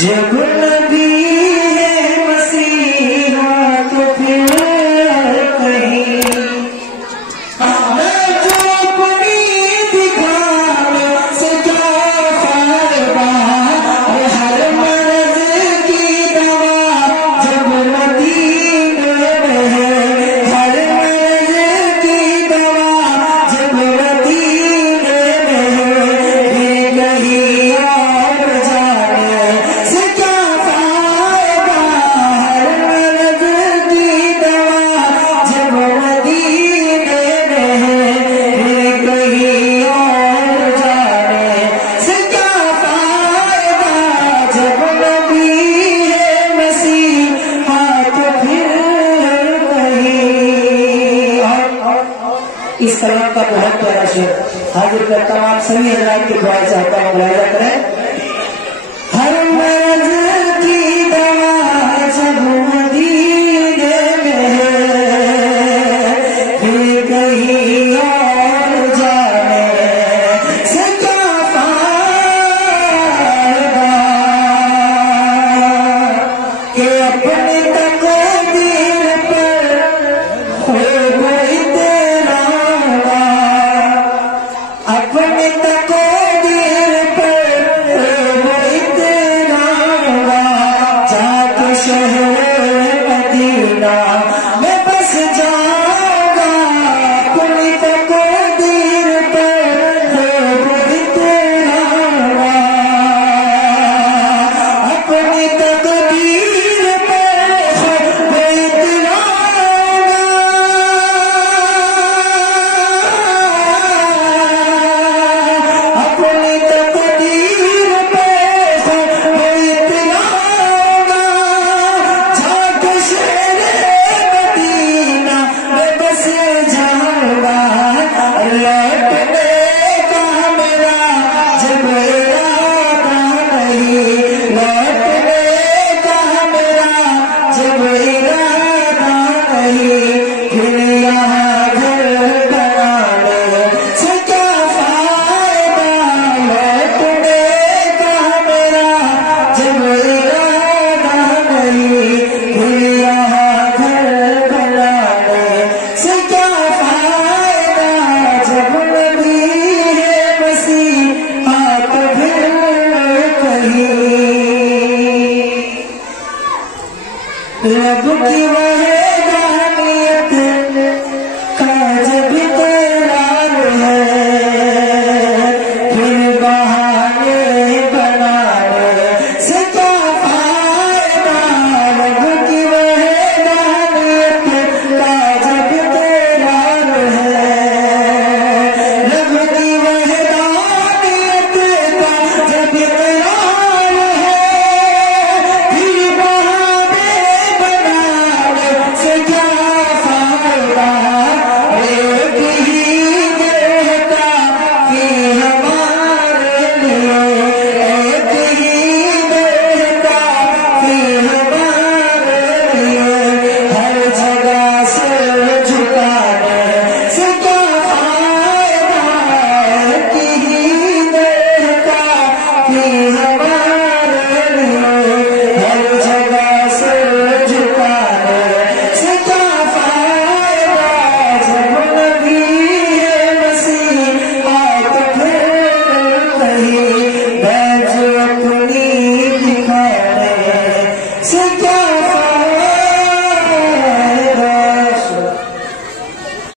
जब नबी है मसीहा तो फिर कहीं मैं जो अपनी दिखाने से क्या फायदा। हर मर्ज की दवा जब मदीने में है, हर मर्ज की दवा जब मदीने में है, फिर कहीं और जाने से क्या फायदा। हर मर्ज की दवा जब मदीने में है, फिर कहीं और जाने से क्या फायदा। जब नबी है मसीहा तो फिर कहीं। और इस कलाम का बहुत प्यारा शेर हाजिर करता हूं, आप सभी हजरात की दुआ चाहता हूं, मुलाहिजा करें। हर मर्ज की दवा जब मदीने में है, फिर कहीं और जाने से क्या फायदा। कि अपनी तकदीर पर हो कोई तेरा, अपनी तकदीर पर हो कोई तेरा। जाके शहर मदीना में बस जाऊंगा, अपनी तकदीर पर हो कोई तेरा। अपनी तकदीर पर हो कोई तेरा। अपनी तकदीर पे हो कोई तिरंगा। जाके शहर मदीना में बस जाऊंगा, लौटने का मेरा जब इरादा नहीं, लौटने का मेरा जब इरादा नहीं, फिर यहाँ घर बनाने से क्या फायदा। लौटने का मेरा जब इरादा नहीं, फिर यहाँ घर बनाने से क्या फायदा। जब नबी है मसीहा तो फिर कहीं रब की वह